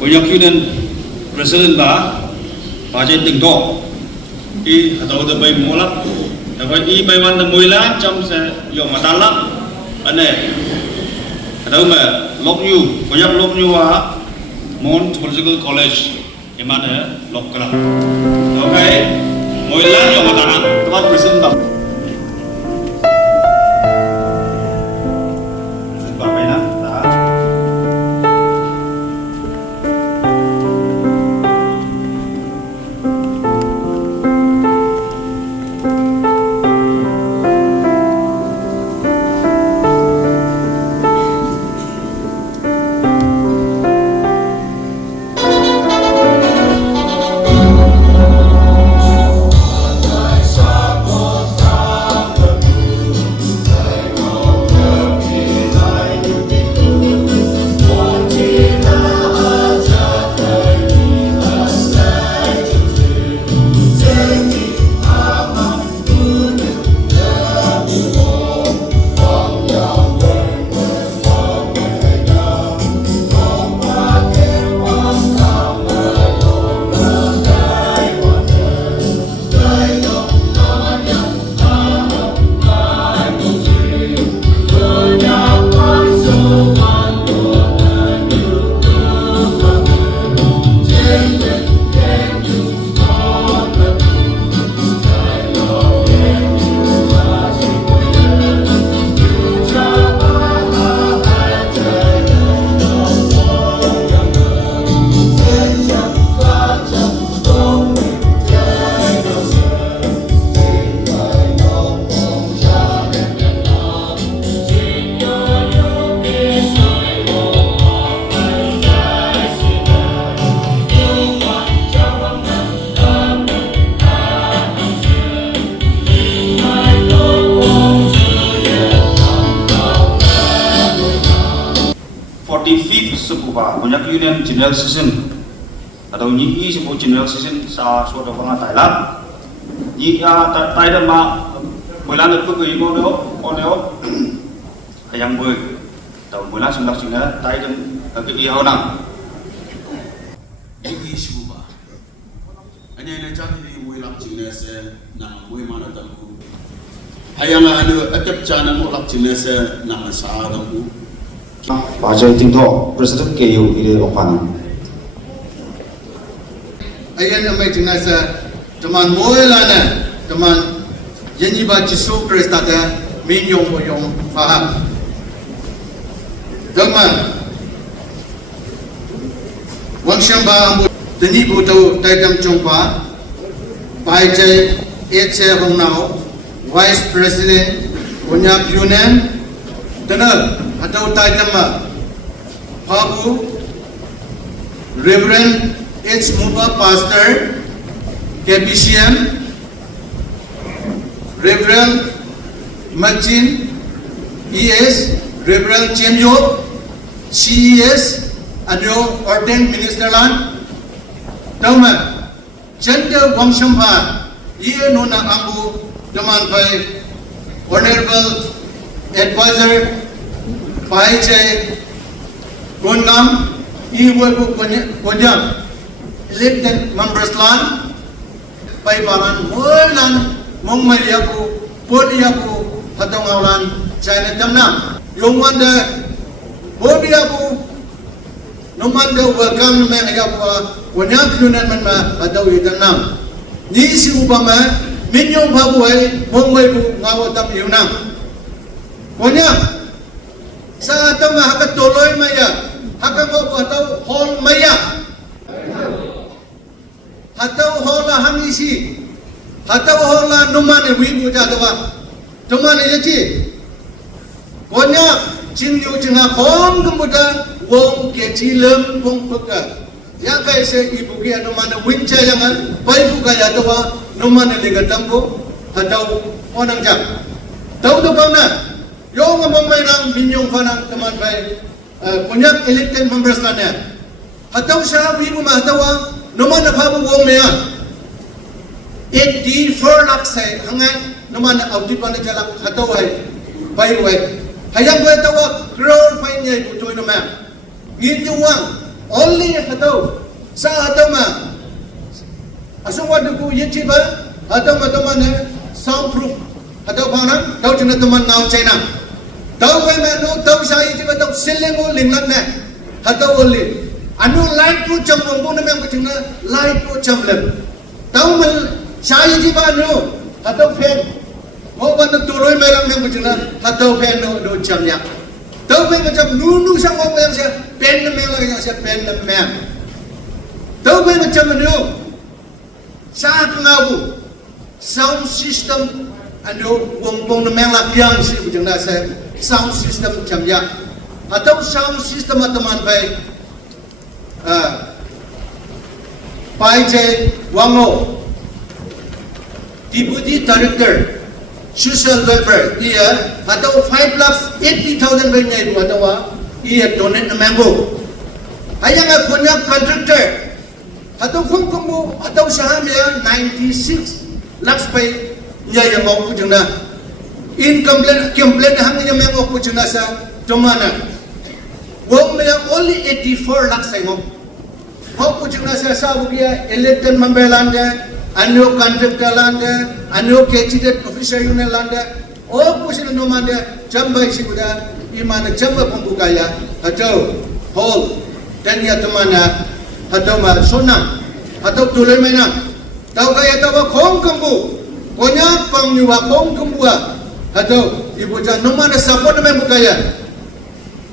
Banyak Union President Baca tingko I atau dapat mulak dapat I baywan temuilah jam yang matalak ane atau lok new banyak lok new Mount Political College yang mana lok kerap oke muilah yang matalak tempat President banyak Union General Session atau nyi sebuah General Session sa suatu orang Thailand nyi Thailand bulan itu ke ibu oneo yang boleh tahun bulan sebelah Cina Thailand ke ihonang nyi sebuah hanya ini jadi bulan Cina se na bulan mana tahu hayang ada akap Cina bulan Cina se na sahadatku Baca tingko Presiden KU ini opana. Ayan namai jenazah teman moelana teman yenyi ba Yesus Kristus ada minyong boyong faham. Teman wang syamba ambu teni buto taidam chongpa pai jai etche hongnao Vice President Banyak Union tenal atau taidam Pabu Reverend H. Muba Pastor KBCM Reverend Majin ES Reverend Chemyo CES Adyo Ordained Minister Land Tauman Gender Wangshamba Iye Nona Ambu Daman by Honorable Advisor Pai Jai Gongam Iwebu Konyam Elected Members Land Pai Balan Mulan Mongmaliaku Podiaku Hatongaulan China Tamnam Yongwanda Podiaku Nomanda welcome Managawa Wanyam Yunan Manma Hataw Yutanam Nisi Ubama Minyong Pabuay Mongmaliaku Ngawatam Yunam Wanyam sa atau hakat toloy maya hakat mo atau hall maya atau hall hangisi atau hall numan wibu jadawa numan yaci konya cingyu cenga kon kemudian wong kecilem wong peka ya kai se ibu ki numan winca jangan bai buka jadawa numan ligatambo atau onang jam tahu tu mana Yung ngomong may nang minyong fanang teman bay punyak elected members na niya. Hataw siya wibu mahatawa naman na pabu wong niya. 84 laksay hangay naman na audit pa na jalak hataw ay bayruay. Hayang bay tawa crore fine niya ikutoy naman. Nginyuwang only hatau sa hatau ma asung wadu ku yechi ba hatau ma teman soundproof hatau phana tau chuna teman ngau China tau kai ma no tau sa yechi ba tau silengo linglat na hatau only anu light ku cham bong na mem chuna light ku cham lem tau mal sa yechi ba no hatau fan mo ban tu roi mai ram mem chuna hatau fan no do cham ya tau kai macam nu sang mo yang sia pen na mem la yang sia pen na mem tau kai macam no sa ngau sound system anu wong na mem la piang si chuna sa sound system cham ya atau sound system teman baik Pai J. Wango, Deputy Director, Social Welfare, dia atau 5,80,000 banyak itu atau ia donate na member. Ayang punya contractor atau kumkumu atau saham yang 96 lakhs pay niya yang mau pujana. Incomplete hangnya memang mau pujana sa domana. Wong yang only 84 lakhs ay mo. How put you nasa sabu kia elected member landa, anu contractor landa, anu candidate official union landa, all push na nomanda jamba isi kuda imana jamba pembukaya atau hall dan ya temana atau ma sona atau tulay mana tau kaya tawa kong kambu konya pangnyuwa kong kambua atau ibu jan nomanda sapon na membukaya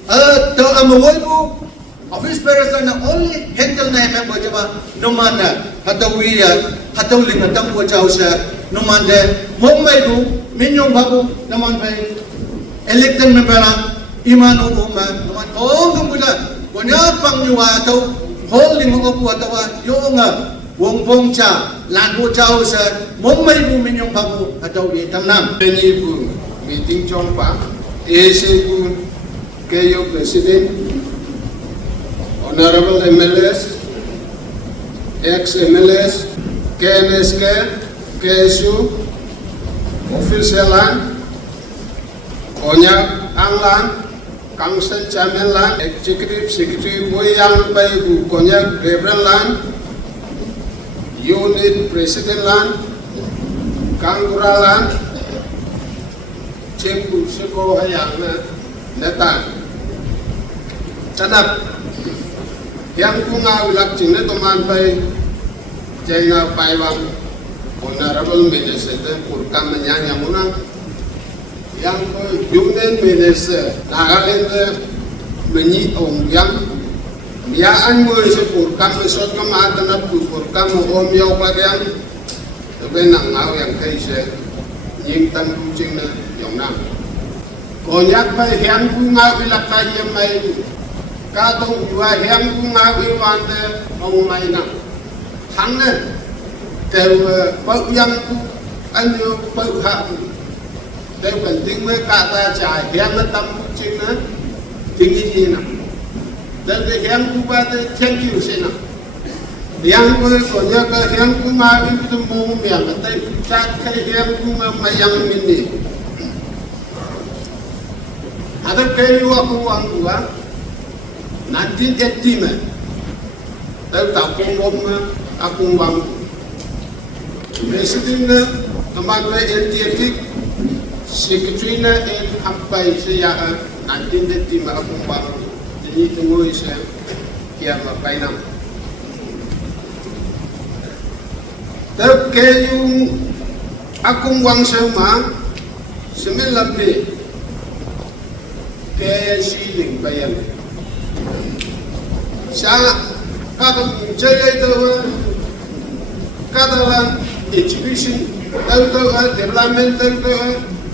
atau amoy mo office bearers na only handle na member jaba nomanda atau wiya atau lingatang po jauh sa nomanda momay bu minyong bago naman bay elected member lang iman uma naman kambula konya pangnyuwa atau holding mo po atau yung wong pong cha lan po jauh sa momay bu minyong bago atau itamnam ini bu meeting jompa ese bu kayo President, Honorable MLS, ex-MLS, KNSK, KSU, Official Land, Konyak Anglan, Council Chairman Land, Executive Secretary Boyang Paigu, Konyak Reverend Land, Unit President Land, Kangura Land, Cengku Seko Hayang Netan. Canap yang kunga ulak cina teman pai jenga paiwang Honorable Minister purkam menyang munang yang Union Minister Nagaland menyi yang miaan mo si purkam mesot kamatan na purkam om yaw pagyang tapi nang ngaw yang kaise nying tan kucing na yung nang konyak pai yang kunga ulak tayo may katong dua yang kunga iwante mau mainang hangna tew pau yang anyo pau hak tew penting me kata cha yang tam kucing na tinggi na dan yang ku bate thank you sina yang ko konya ka yang kunga itu mau yang tai chat ka yang kunga mayang mini ada kayu aku angwa 1980 mà tới tàu công bom akung wang president na teman le NTF secretary na en hampai siya 1980 ma akung wang jadi tunggu siya kaya mapainam tapi yung akung wang siya ma semelapi kaya siling bayan sa kadang jaya itu kadang education itu development itu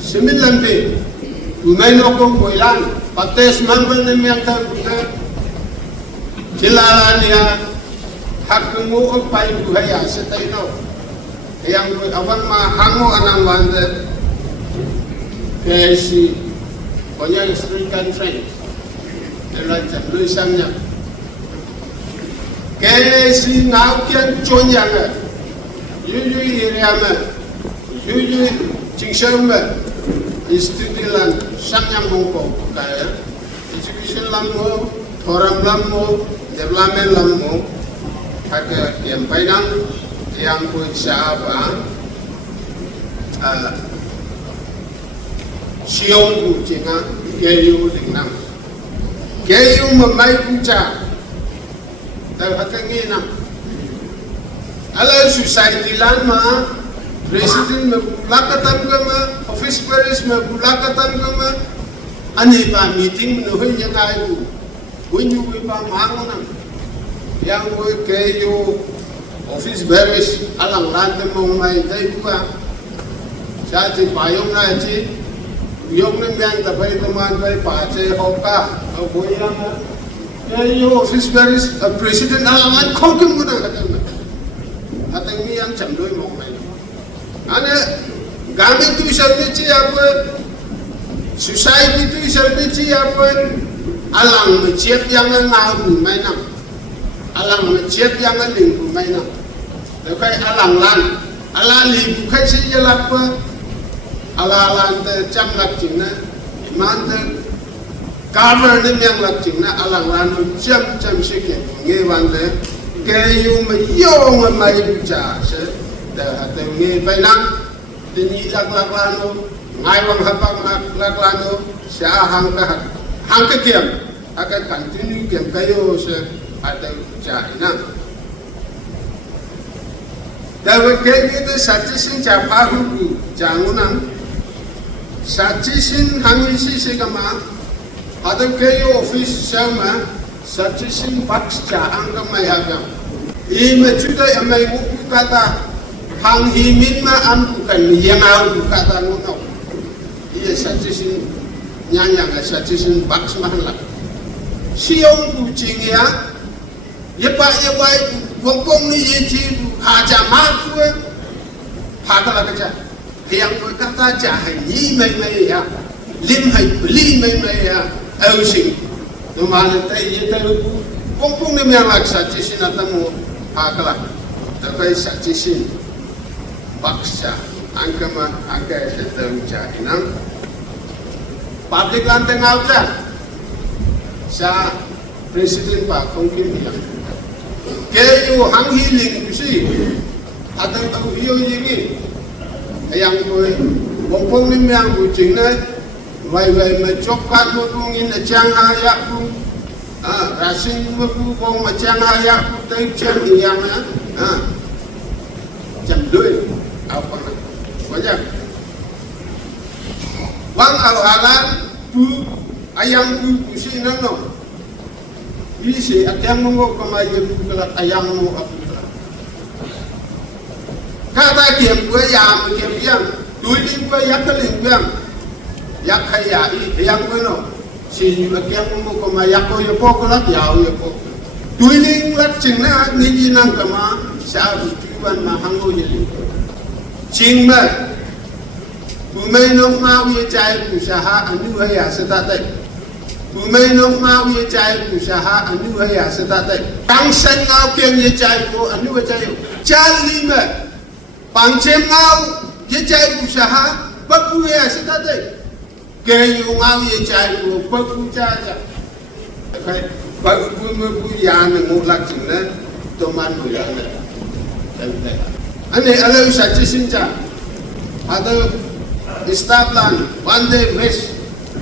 sembilan be umain okong koilan pates mampan yang terbuka jelalan ya hak mu pai buaya setai itu yang awang mah hango anang wande kesi banyak Sri Conference dalam tulisannya kesi naukian conyanga yuyu iriama yuyu cingsamba istidilan sanyang mongko kaya education lammo orang lammo development lamu hak yang bainang yang pun siapa siung ku jinga keyu lingnam keyu memai puja dah hak ni nam ala society lama president melakatan kama office bearers melakatan kama ani pa meeting menuhi yang ayu kunyu pa mangunam yang keyu office bearers alang lante mong may tay pa sa ti payong na ti yung nang yang tapay teman bay pa che hoka o boyang keyu office bearers president alangan kokum guna atang ni yang chamdoi mong may ane gamit tu isarti apa society tu isarti apa alang menciat yang ngahu mainam alang menciat yang lingku mainam lekai alang lan ala lingku kai si jalapa ala lan te jam lak jingna iman te government yang lak jingna alang lan jam sikit ngewan te kayu mayong mai buja se dah hati ni bainang dini lak lano ngai wang hapang lak lano sia hang ke kiam akan continue kiam kayu se ada jahina dah kayu itu sajisin japa huku jangunan sajisin hangisi se kama ada kayu office sama sajisin box jang kamai hagam ini juga yang mai kata hang himin ma am bukan yang au kata ngono iya sajisin nyanyang sajisin box mahal siong kucing ya pak ya wai wongkong ni yiti haja ma tu hakala kaja yang kata jahai ni mai ya lim hai beli mai ya au sing no mana tai yita wongkong ni yang lak sajisin atamu hakala tapi sajisin paksa angkama angka setem jahinam public lanteng auta sa presiden Pak Kongkim bilang keyu hang healing kusi atau tahu iyo ini yang koi wongpong ni yang kucing na wai mecokat mukungin ajang ayak ku rasing muku bong ajang ayak ku tay jam yang jam dua apa banyak wang alan bu ayam bu kusi nano isi ayam mongo kamai bu kelat ayam mongo apa kelat kata kiam gue yam kiam yang tuin gue yak keling yang yak kaya yang gue no si ayam mongo kamai yak ko yopo kelat yau yopo tuin lat cingna niji nang kama sa tujuan mahango jadi cingma bumai nong mau ye cai usaha anu haya setatai bumai nong mau ye cai usaha anu haya setatai pangsen ngau kian ye cai ko anu cai jali ma pangcem ngau ye cai usaha baku haya setatai kayu ngau ye cai ko baku caca kai baku mu ya ngulak cingna toman mu ya ane alau sajisinca ada istablan one day race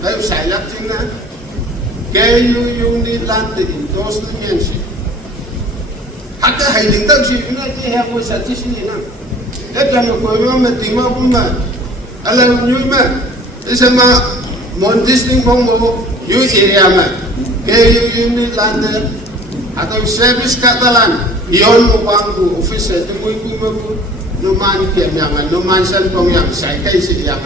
ayo sailak cina kayu unit lantai dos niansi ada hiding tak sih ini dia yang sajisin ini ada nak koyo metima puma alau nyuma isama montis ning bongo yu area ma kayu unit lantai atau service katalan iyon mo bangku office itu mo numan kiam yang numan san pong yang sai kai si yang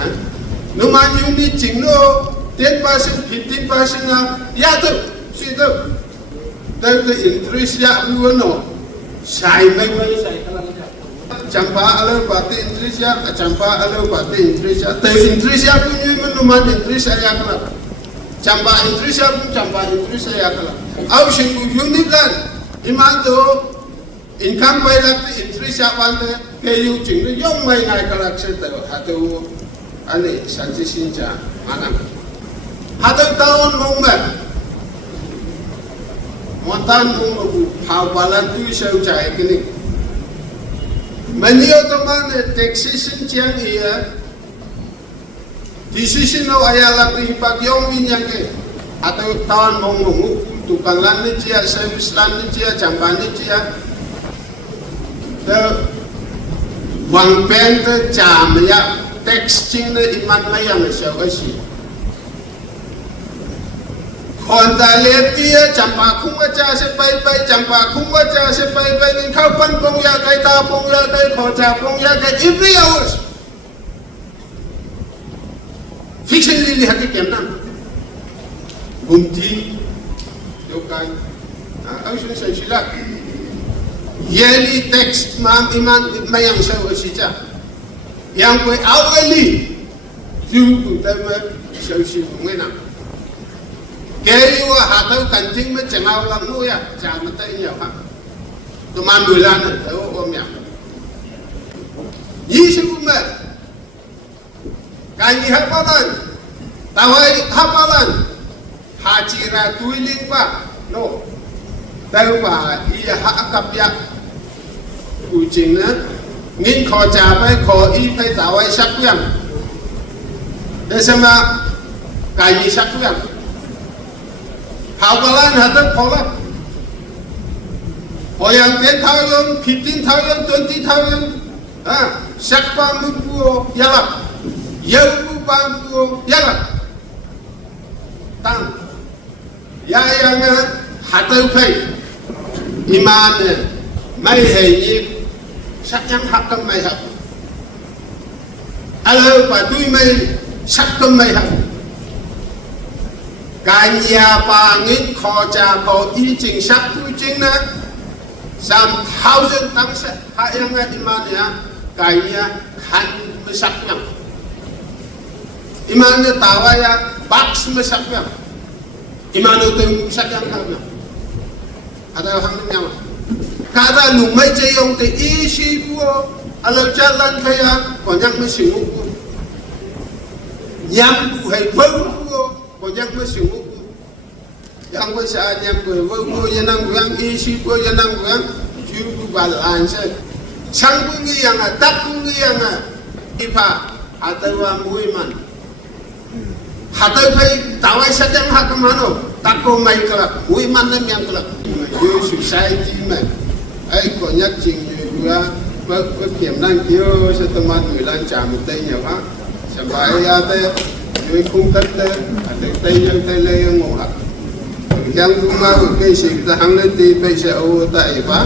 numan unit jinglo 10% 15% na ya tu si tu dari interest ya uno sai mai sai kalang campa alo pati interest ya campa alo pati interest ya te interest ya punya numan interest ya kalang campa interest ya kalang au sing unit lan iman tu income by like interest ya balde kayu cingno yong mai ngai kalak seta hatu ane sanji sinja mana hatu tahun mongba montan mung hawalan tu saya cai kini menio teman decision ciang iya decision no ayala ti pagyong minyang ke atau tawan mong tukang lan ni cia service lan ni cia jamban ni cia the wang pen te jam ya text ching ne iman layang siya kasi Honda letia jampa kunga cha se pai pai jampa kunga cha se pai pai ning khau pan pong ya kai ta pong ya kai kho cha pong ya kai every hours fiction li hati kemna bumti yokai au sun silak yeli text mam iman mayang sa usija yang koi outwardly you utama sa usi ngena Kaya hatau kanting me cengau lang nu ya, jangan tay ya ha. Tuman bulan tahu om ya. Yesus umat. Kanyi hapalan, tawai hapalan, hajira tuiling pa, no. Tahu pa iya hakap ya. Kucing na, ngin kho cha pai kho i pai tawai sakyang. Desama kanyi sakyang. Hawalan hatat pola. Oyang 10,000, 15,000, 20,000. Sakpa mubuo yalak. Yabu bambuo yalak. Tang. Yang hatat pay. Iman mai hayi sakyang hakam mai hak. Alo patui mai sakam mai hak. Kanya pangit kho cha kho i ching sak tu ching na 3,000 tang sa hayang nga iman ya kanya khan mesak yang iman na tawa ya box mesak yang iman tu mesak yang khan ada hang nyawa kada lumai chayong te isi buo alau jalan kaya konyak mesingu nyam bu hai buo Kojak masih yang besar yang berwudu yang nangguang isi pun yang nangguang juru balan se sang bungi yang tak bungi yang ipa atau muiman atau baik tawai sedang hak kemana tak kau main kelak muiman nem yang kelak you society man konyak jing juga berkiam nang kio seteman bulan jam tanya ha sampai ada Người không tất Tây nhân Tây Lê ngộ hạt Giang cũng mà cây sĩ ta hăng lên đi bây giờ ô tại bác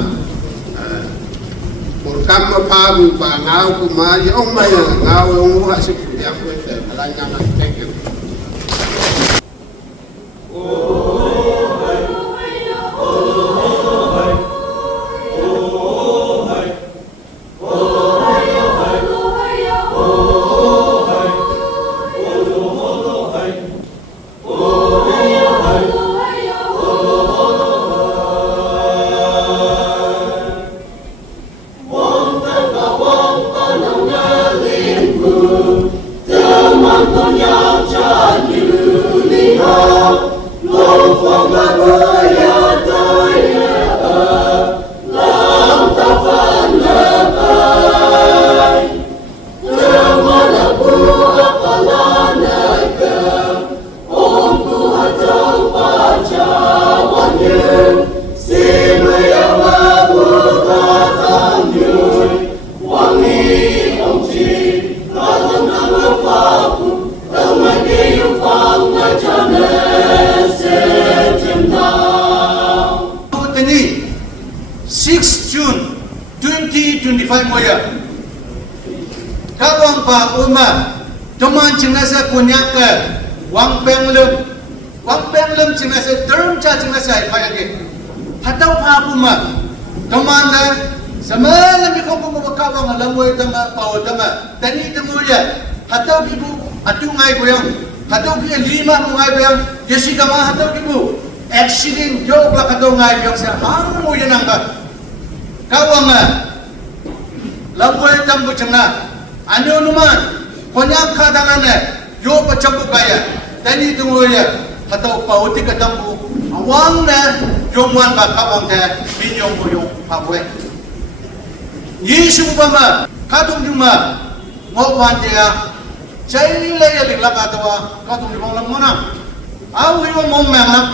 Một cam mà pha bù bà ngao của mà Vì ông mày là ngao ông hạ sức của em với tệ mà lại nhằm hẳn thank you Teman jenazah kunyak ke wang penglem jenazah term cha jenazah payah ke hatau apa mah teman dah semalam di kampung berkawang lamoi tengah pau tengah tani temuya hatau ibu atu ngai goyang hatau dia 5 ngai goyang jesi kama hatau ibu accident jog lah hatau ngai goyang sa hang mo yan ang kawang lamoi tambu cengah anu numan Konyak kadangan yo pacampu kaya tani tungoya atau pauti kadambu wang na yung wan ba kawang te binyong mo yung pabwe. Yesu ba ma katong juma ngok wan te ya chay ni lay alik lak atawa katong jumang lang mo na. Aw hiwa mong meng lak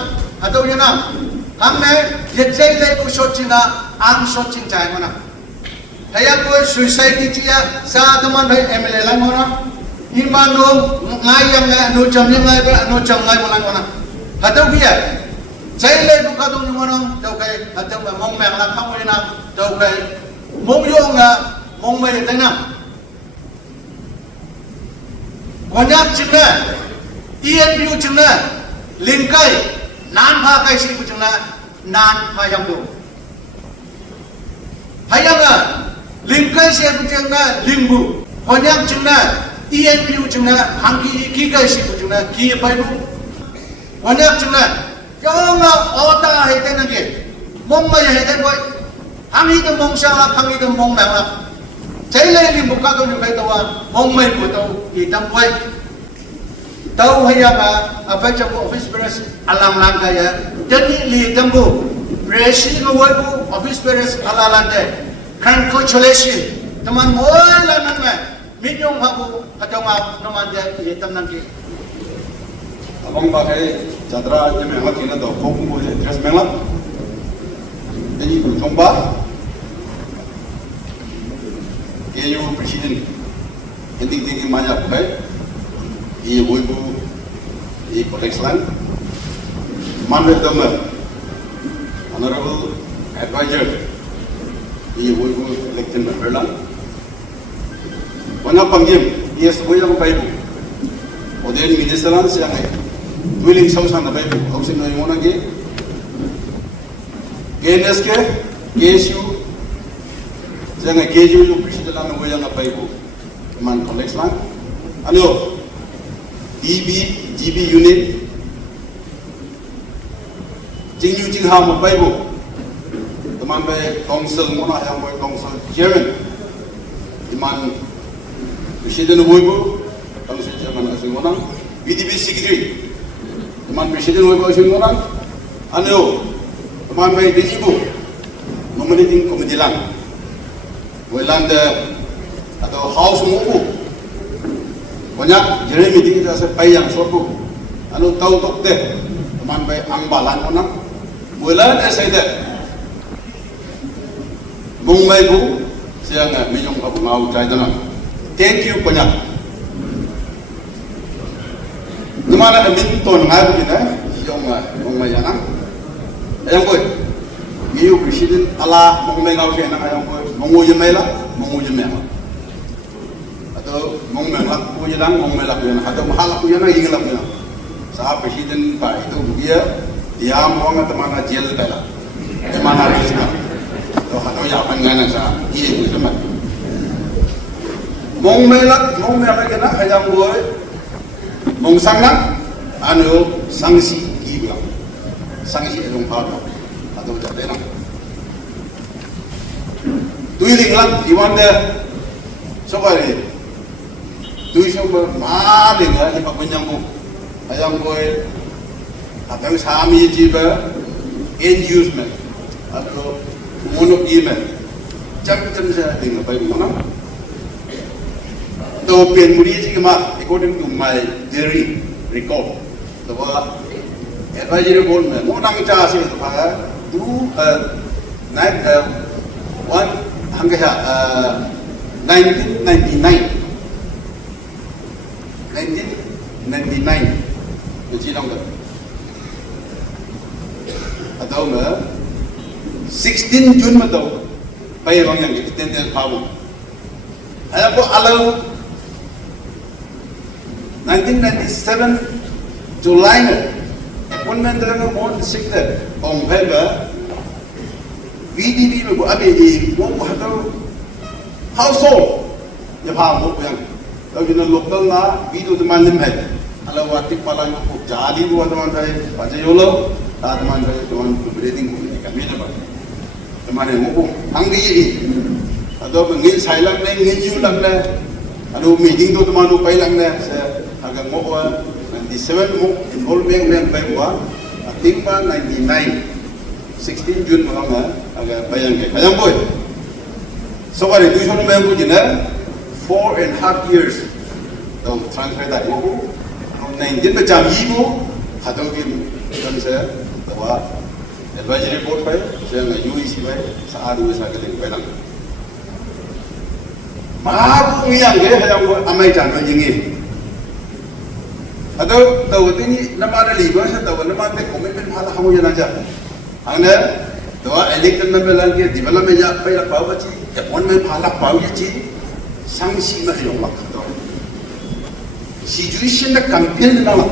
ataw yun na. Hang na yet chay lay ko shot china ang shot chin chay mo na. Kaya ko suicide tiya sa teman bay MLA lang mo na. Iman no ngayang na no jam yang ngai ba no jam ngai mo lang mo na. Hataw biya. Chay lay ko katong juma nang daw kay hataw mong meng lak kamoy na daw kay mong yung mong may tay na. Konyak chingna ian biu chingna lingkai nan pha kai si chingna nan pha yang do. Hayanga lingkai se chingna lingbu konyak chingna ian biu chingna hangki ki kai si chingna ki pai bu. Konyak chingna jonga ota hai tay nang ge mong mai hai tay boy. Hangi de mong sa la hangi de mong mang la. Chay lay lim buka to ni bai tawa mong mai bu to I tam boy. Tau haya ba apa jam office beres alam lang kaya. Jadi li tam bu. Resi ngoi bu office beres alalan de. Congratulations. Teman moi la nang ma. Minyong ha bu atau ma naman de tam nang ki. Abang pakai cadra je memang kita tu kong boleh dress memang. Jadi berjumpa, KU Presiden, tinggi banyak baik, ibu konteks lain, mana teman, Honorable Advisor, ibu election member lain, mana panggil, ia semua yang baik, Oden Minister lain siang ini, dwelling house anda baik, housing yang mana ke? KNSK, KSU, jangan KSU itu presiden lang ng yang apa ibu, teman kompleks lang. Ano, GB unit, jingyu jingham apa ibu, teman bay council mana yang bay council chairman, teman presiden ng ibu, council chairman asing mana, VDP secretary, teman presiden ng ibu asing mana, ano. Teman baik di ibu, memenuhi komedi lang, Welanda atau house muku, banyak jadi meeting kita sampai yang suatu, anu tahu tok deh, teman baik angbalan mana, Welanda saya deh, Mumbai bu, saya nggak minum apa mau cai tanah, thank you banyak. Gimana minton nggak begini, siapa Mumbai jangan. Ayang boy, niyo presiden ala mong may ngawin na ayang boy, mong may la, atau mong may lak po yan, mong may lak yan, atau mahalak po yan, ingin lak yan. Sa presiden pa itu dia, dia mo nga tamana jail kaya, tamana risma, atau yapan nga na sa iya ko naman. Mong may lak yan, ayang boy, mong sangnak, ano sangsi gilang. Sangat edong pada atau jadi nak. Tuiling lang, iwan dia, sobari. Tui sobar maling ya, ipak menyambung. Ayang boy, atau sami jiba, end use atau monop email. Jam saya dengar baik mana. To pen muri jika according to my diary record, bahwa advisory board में वो नाम क्या आसिल तो पाया one हंगे है 1999 तो चीज़ होंगे atau में 16 June में तो पाये बंग yang extended पावो ada को allow 1997 July में appointment dengan mohon sektor kompeba VDP में को अभी वो हतो household ये भाव वो yang तो जिन local ना video teman lim है अलावा वाटिक पाला को जाली वो teman saya baca yolo teman saya teman breathing को नहीं कमी ना बात teman yang वो anggi ये atau ngin silent ne ngin you lang na anu meeting to teman pai lang na sa hanggang mo 97 mo involving men pai wa tingma 99 16 June mga aga bayang boy. So kali 200 member jina 4.5 years daw transfer tayo. 19 macam ibu hatau game kan saya bahwa advisory board pa saya nggak UEC pa sa adu sa galing pa lang. Mabu yang ge hayang amai jan jingi. Atau tahu ini nama ada liba saya tahu nama te komitmen malah kamu yang aja. Anda tahu election member lagi development ya apa ya pau baci appointment malah pau ya ci sanksi mah yang mak tahu. Situation na campaign na lang.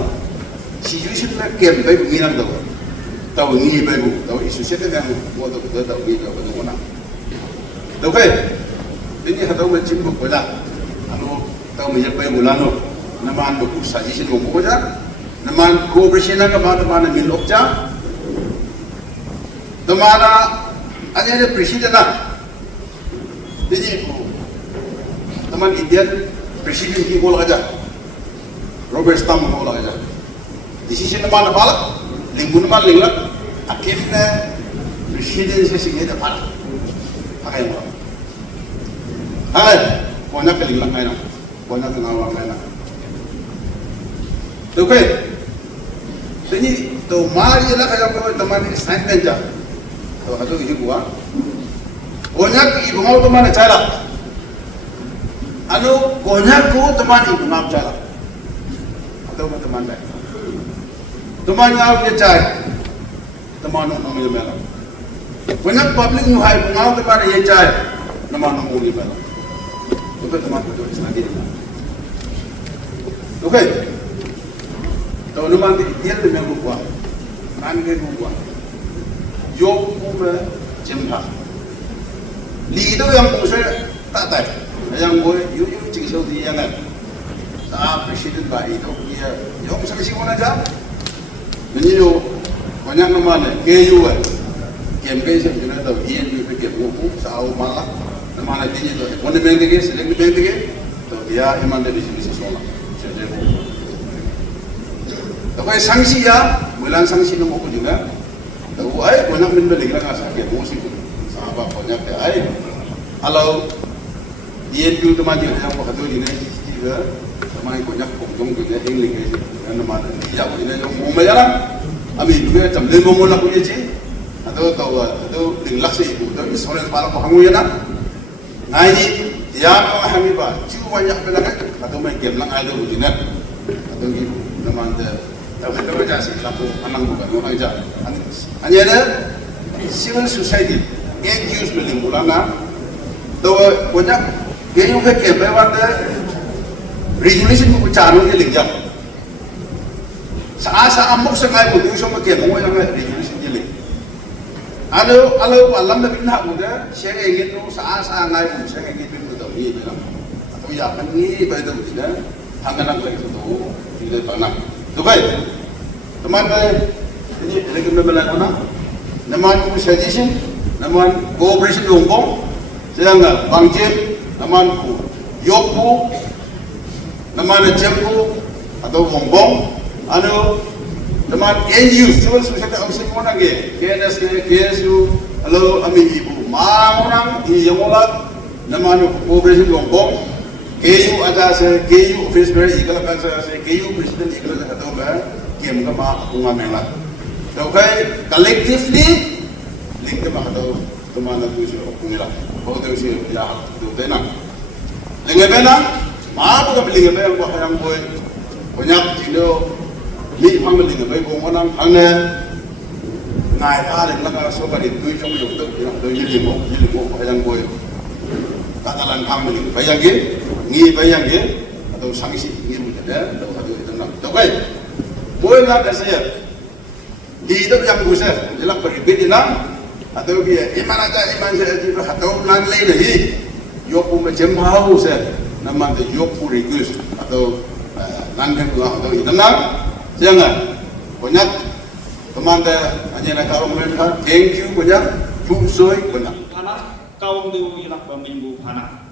Situation na campaign minang tahu. Tahu ni baru tahu isu siapa yang mau tahu ni tahu mana. Tahu kan? Ini hatau macam bola. Anu tahu menyapai mulano. Naman buku suggestion mo ko ja. Naman cooperation na mana milok ja. Tamara ada presiden na. Jadi teman Indian presiden ki bola aja. Robert Stam bola aja. Decision na mana balak. Lingkun man linglak. Akhirnya presiden sesingnya ada balak. Pakai bola. Hai, banyak kelinglak ngayon. Banyak kenawang ngayon. Okay. Jadi tu mari lah kaya ko teman sign aja. Tu hatu ini gua. Banyak ibu mau teman cara. Anu banyak ko teman ibu ngap cara. Atau teman baik. Teman ngap dia cai. Teman nak mau melam. Banyak public nu hai ngap teman dia cai. Teman nak mau melam. Untuk teman betul lagi. Okay. Tahu nama dia tu memang buat, rangai buat, job pun jempa. Leader yang pusat tak ada, yang boleh you cakap dia yang kan, sah presiden baik itu dia, yang pusat sih mana jam, ini yo banyak nama ni, KU kan, KMK sih kita tahu dia ni fikir buku, sah malah nama ni dia tu, mana bank dia, select bank dia, tu dia iman dia di sini sesuatu. Tapi sanksi ya, bulan sanksi nombor ko juga. Tahu ay banyak benda lagi lah sakit musik. Sahabat banyak ay. Kalau dia tu teman dia yang betul ini juga teman banyak pokong juga English ni. Nama dia ini yang mau jalan. Ami juga jam 5 mau nak punya je. Atau tahu atau linglak sih ibu. Tapi soalnya malam kamu ya nak. Ngai dia kami bah. Cuma banyak belakang atau main game lang ada ujian. Atau gitu nama dia. Tapi kalau jasi laku anang bukan orang aja. Hanya ada civil society, NGOs beli mulana. Tahu banyak gaya yang kebaya wanda regulation buku canu ni lingjam. Saasa amuk sengai buku semua kebaya mau yang regulation ni. Alo alam lebih nak muda. Saya ingin tu saasa ngai buku saya ingin tu tahu ni bilang. Atau ya kan ni baik tu tidak. Hanganak lagi tu tidak tanam. Dubai, teman ini lagi berbelan mana? Naman suggestion, naman cooperation Hongkong, saya enggak Bangjem, naman Yokpu, naman Jempu atau Hongkong, anu naman NU, civil society organisasi mana ke? KNS, KSU, halo ami ibu, orang ini yang mulak, naman cooperation Hongkong. KU ada saya, KU office beres iklan kan saya, KU presiden iklan kata orang, kiam ke mak aku ngamen lah. Tahu kai collectively, link ke mak tahu teman aku sih aku ni lah. Kau tahu sih ya tu tenang. Link apa nak? Mak aku beli apa yang boy banyak jindo, ni pang beli apa yang orang angnya ngai ada lagi lah sobat itu cuma yang tu jadi mau yang boy katalan kami bayang atau sanksi ni ada atau itu nak tahu kan boleh nak saya di itu yang besar jelas berbeda nak atau dia iman saya itu atau lang lain lagi yopu macam mau saya nama tu yopu regus atau langgan atau itu nak jangan banyak teman hanya nak kau mereka thank you banyak tu soy banyak Anak kau tu ilak peminggu anak.